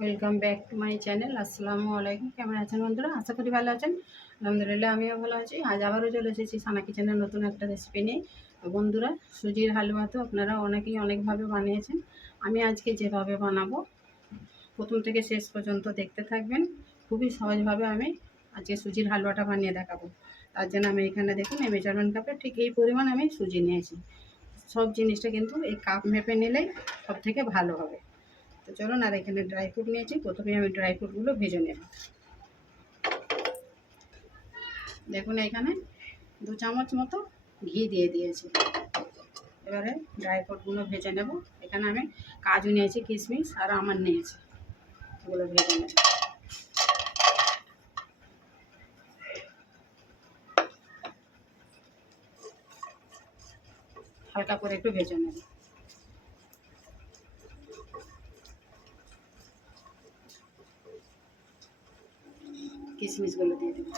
Welcome back to my channel. আসসালামু আলাইকুম। কেমন আছেন বন্ধুরা? আশা করি ভালো আছেন। আলহামদুলিল্লাহ আমিও ভালো আছি। আজ আবারও চলে এসেছি সানা কিচেনের নতুন একটা রেসিপি নিয়ে। তো বন্ধুরা, সুজির হালুয়া তো আপনারা অনেকেই অনেকভাবে বানিয়েছেন। আমি আজকে যেভাবে বানাবো প্রথম থেকে শেষ পর্যন্ত দেখতে থাকবেন। খুবই সহজভাবে আমি আজকে সুজির হালুয়াটা বানিয়ে দেখাবো। তার জন্য আমি এখানে দেখুন এই মেজারমেন্ট কাপে ঠিক এই পরিমাণ আমি সুজি নিয়েছি। সব জিনিসটা কিন্তু এই কাপ মেপে নিলেই সব থেকে ভালো হবে। তো চলুন, আর এখানে ড্রাই ফ্রুট নিয়েছি। প্রথমে আমি ড্রাই ফ্রুটগুলো ভেজে নেব। দেখুন এখানে 2 চামচ মতো ঘি দিয়ে দিয়েছি। এবারে ড্রাই ফ্রুটগুলো ভেজে নেব। এখানে আমি কাজু নিয়েছি, কিশমিশ আর আমন্ড নিয়েছি, এগুলো ভেজে নেব। হালকা করে একটু ভেজে নেব। কিশমিশগুলো দিয়ে দেব।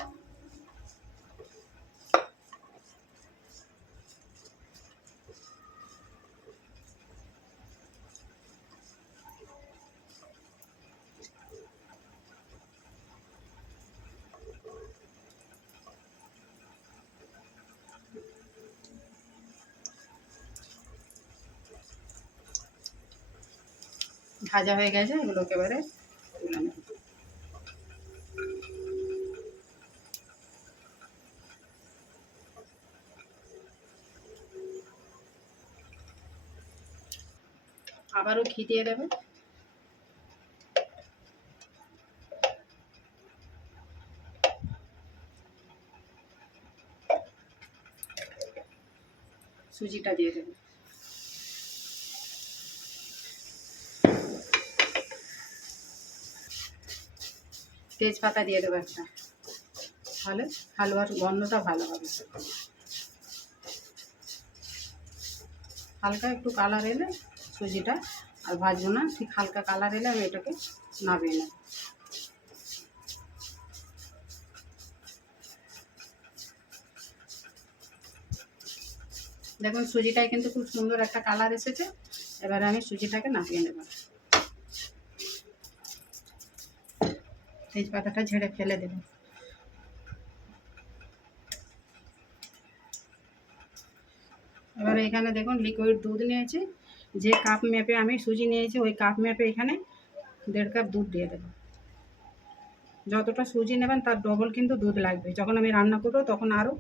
ভাজা হয়ে গেছে, এগুলোকে এবারে তুলে নেব। আবারও ঘি দিয়ে দেব। সুজিটা দিয়ে দেব। তেজপাতা দিয়ে দেবো একটা, তাহলে হালুয়ার গন্ধটা ভালো হবে। হালকা একটু কালার এলে সুজিটা আর ভাজবো না, ঠিক হালকা কালার এলে আমি এটাকে নামিয়ে নেব। দেখুন সুজিটায় কিন্তু খুব সুন্দর একটা কালার এসেছে। এবারে আমি সুজিটাকে নামিয়ে নেব। তেজপাতাটা ঝেড়ে ফেলে দেব। এবারে এখানে দেখুন লিকুইড দুধ নিয়েছি। যে কাপ মেপে আমি সুজি নিয়েছি ওই কাপ মেপে এখানে 1.5 কাপ দুধ দিয়ে দেব। যতটা সুজি নেবেন তার ডবল কিন্তু দুধ লাগবে। যখন আমি রান্না করবো তখন আরও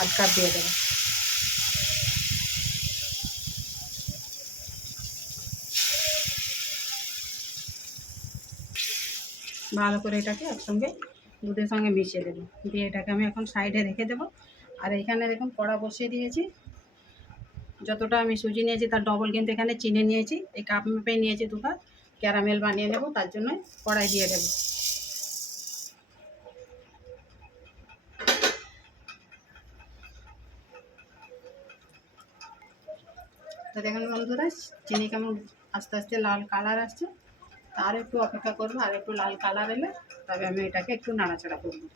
1/2 কাপ দিয়ে দেবো। ভালো করে এটাকে একসঙ্গে দুধের সঙ্গে মিশিয়ে দেবো। দিয়ে এটাকে আমি এখন সাইডে রেখে দেবো। আর এখানে দেখুন কড়া বসিয়ে দিয়েছি। যতটা আমি সুজি নিয়েছি তার ডবল কিন্তু এখানে চিনি নিয়েছি। এই কাপ মেপে নিয়েছি 2 কাপ। ক্যারামেল বানিয়ে নেব, তার জন্য কড়াই দিয়ে দেবো। তো দেখুন বন্ধুরা, চিনি কেমন আস্তে আস্তে লাল কালার আসছে। তার একটু অপেক্ষা করবো, আর একটু লাল কালার এলে তবে আমি এটাকে একটু নাড়াচাড়া করবো।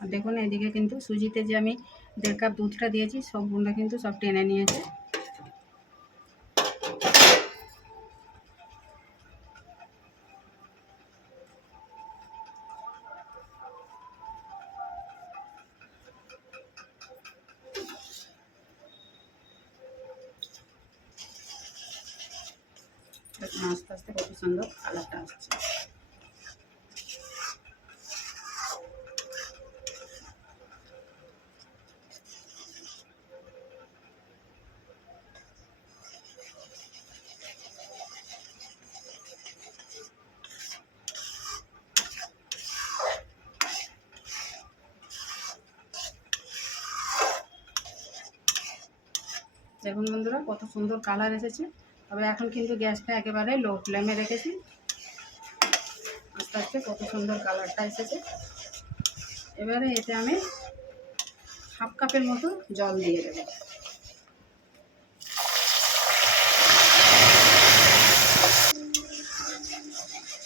আর দেখুন এদিকে কিন্তু সুজিতে যে আমি 1.5 কাপ দুধটা দিয়েছি সম্পূর্ণ কিন্তু সব টেনে নিয়েছে। আস্তে আস্তে কত সুন্দর কালারটা আসছে। দেখুন বন্ধুরা কত সুন্দর কালার এসেছে। তবে এখন কিন্তু গ্যাসটা একেবারে লো ফ্লেমে রেখেছি। আস্তে আস্তে কত সুন্দর কালারটা এসেছে। এবারে এতে আমি 1/2 কাপের মতো জল দিয়ে দেব।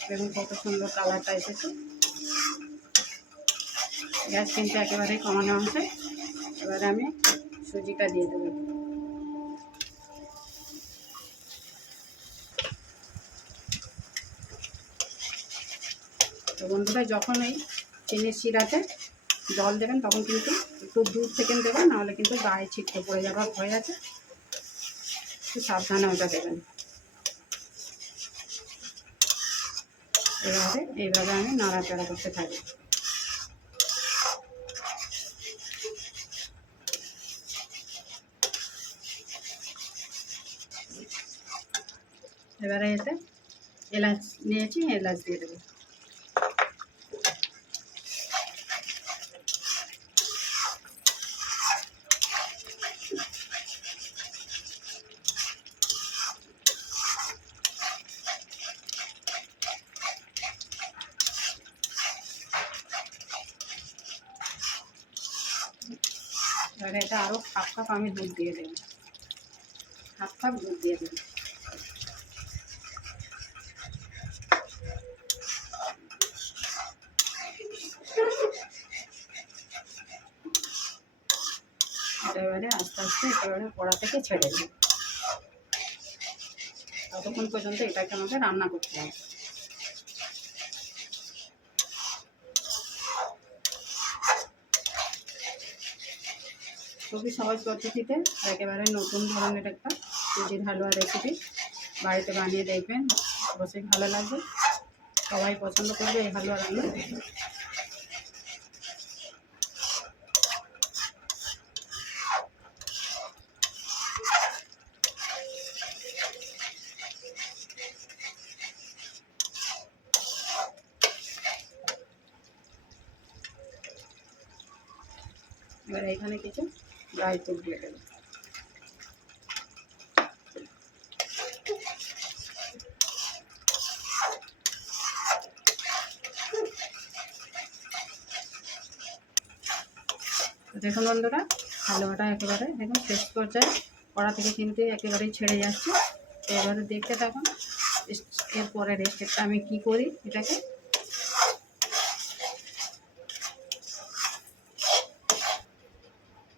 দেখুন কত সুন্দর কালারটা এসেছে। গ্যাস কিন্তু একেবারেই কমানো আছে। এবারে আমি সুজিটা দিয়ে দেবো। তো বন্ধুরা যখন এই চিনির শিরাতে জল দেবেন তখন কিন্তু একটু দূর থেকে দেবেন, নাহলে কিন্তু গায়ে ছিটকে পড়ে যাওয়ার ভয় আছে, একটু সাবধানে ওটা দেবেন। এইভাবে আমি নাড়াচাড়া করতে থাকি। এবারে এতে এলাচ নিয়েছি, এলাচ দিয়ে দেবো। এবারে এটা আরও হাফ কাপ আমি দুধ দিয়ে দেবো, হাফ কাপ দুধ দিয়ে দেবো। এটা এবারে আস্তে আস্তে একেবারে কড়া থেকে ছেড়ে দিই, ততক্ষণ পর্যন্ত এটাকে আমাকে রান্না করতে হবে। খুবই সহজ পদ্ধতিতে একেবারে নতুন ধরনের একটা সুজির হালুয়া রেসিপি বাড়িতে বানিয়ে দেখবেন, অবশ্যই ভালো লাগবে, সবাই পছন্দ করবে এই হালুয়া রান্না। এবার এখানে কিছু ড্রাই ফ্রুট দিয়ে দেবো। দেখুন বন্ধুরা, হালুয়াটা একেবারে দেখুন শেষ পর্যায়ে কড়া থেকে কিন্তু একেবারেই ছেড়ে যাচ্ছে। এবারে দেখতে থাকুন এরপরের স্টেপটা আমি কি করি এটাকে।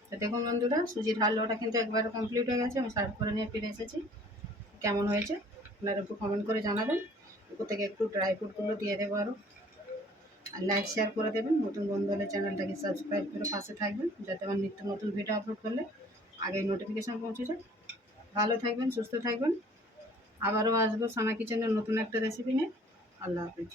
তো দেখুন বন্ধুরা, সুজির হালুয়াটা কিন্তু একবারে কমপ্লিট হয়ে গেছে। আমি সার্ভ করে নিয়ে ফিরে এসেছি। কেমন হয়েছে আপনারা একটু কমেন্ট করে জানাবেন। উপর থেকে একটু ড্রাই ফ্রুটগুলো দিয়ে দেবো আরও। আর লাইক শেয়ার করে দেবেন। নতুন বন্ধু হলে চ্যানেলটাকে সাবস্ক্রাইব করে পাশে থাকবেন, যাতে আমার নিত্য নতুন ভিডিও আপলোড করলে আগে নোটিফিকেশান পৌঁছে যায়। ভালো থাকবেন, সুস্থ থাকবেন। আবারও আসবো সানা কিচেনের নতুন একটা রেসিপি নিয়ে। আল্লাহ হাফেজ।